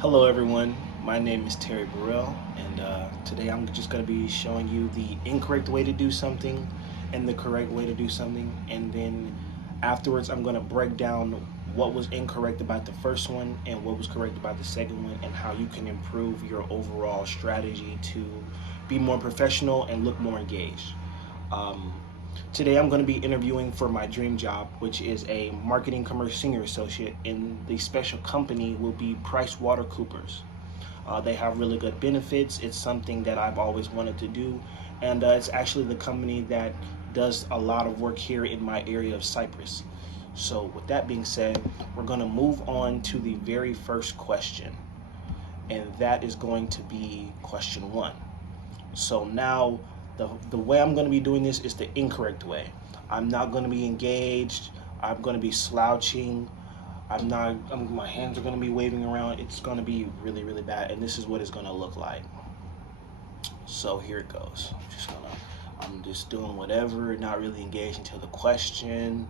Hello everyone, my name is Terry Burrell, and today I'm just going to be showing you the incorrect way to do something and the correct way to do something, and then afterwards I'm going to break down what was incorrect about the first one and what was correct about the second one, and how you can improve your overall strategy to be more professional and look more engaged. Um, Today I'm going to be interviewing for my dream job, which is a marketing commerce senior associate, and the special company will be PricewaterhouseCoopers. They have really good benefits. It's something that I've always wanted to do, and it's actually the company that does a lot of work here in my area of Cyprus. So with that being said, we're going to move on to the very first question, and that is going to be question one. So now the way I'm going to be doing this is the incorrect way. I'm not going to be engaged. I'm going to be slouching. My hands are going to be waving around. It's going to be really, really bad. And this is what it's going to look like. So here it goes. I'm just doing whatever, not really engaged until the question.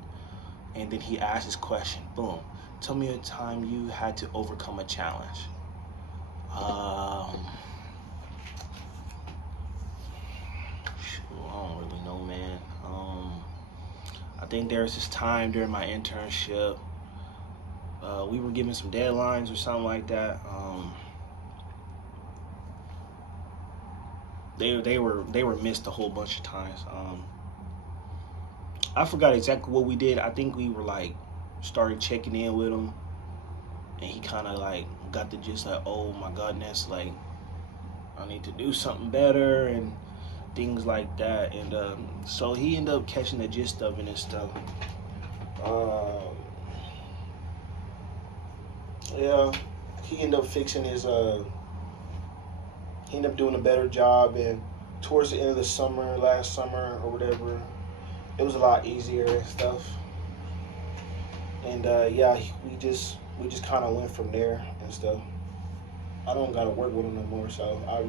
And then he asks his question. Boom. Tell me a time you had to overcome a challenge. I don't really know, man. I think there was this time during my internship, we were given some deadlines or something like that. They were missed a whole bunch of times. I forgot exactly what we did. I think we were like started checking in with him, and he kind of like got the gist, like, oh my goodness, like I need to do something better and things like that. And so he ended up catching the gist of it and stuff. Uh, yeah, he ended up fixing his. He ended up doing a better job, and towards the end of the summer, last summer or whatever, it was a lot easier and stuff. And yeah, we just kind of went from there and stuff. I don't gotta work with him no more, so I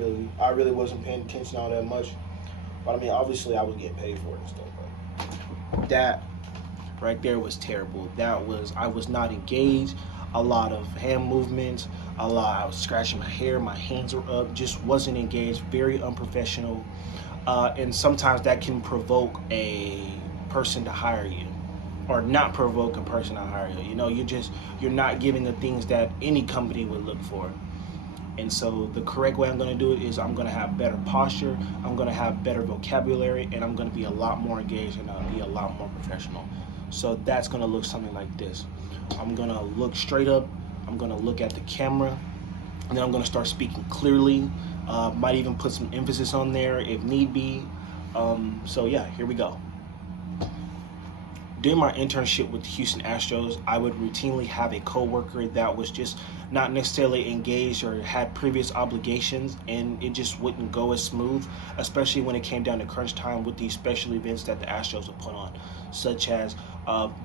really wasn't paying attention all that much. But I mean, obviously, I was getting paid for it and stuff. But that right there was terrible. I was not engaged. A lot of hand movements. I was scratching my hair. My hands were up. Just wasn't engaged. Very unprofessional. And sometimes that can provoke a person to hire you, or not provoke a person to hire you. You know, you're not giving the things that any company would look for. And so the correct way I'm going to do it is I'm going to have better posture, I'm going to have better vocabulary, and I'm going to be a lot more engaged, and I'll be a lot more professional. So that's going to look something like this. I'm going to look straight up, I'm going to look at the camera, and then I'm going to start speaking clearly. Might even put some emphasis on there if need be. So yeah, here we go. During my internship with the Houston Astros, I would routinely have a coworker that was just not necessarily engaged or had previous obligations, and it just wouldn't go as smooth, especially when it came down to crunch time with these special events that the Astros would put on, such as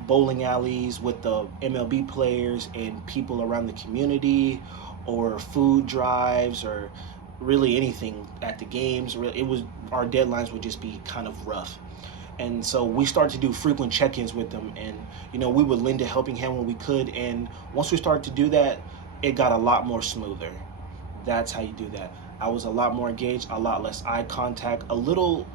bowling alleys with the MLB players and people around the community, or food drives, or really anything at the games. Our deadlines would just be kind of rough. And so we started to do frequent check-ins with them, and we would lend a helping hand when we could. And once we started to do that, it got a lot more smoother. That's how you do that. I was a lot more engaged, a lot less eye contact. A little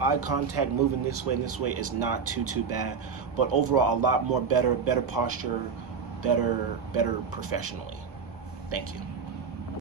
eye contact moving this way and this way is not too bad, but overall a lot more better posture, better professionally. Thank you.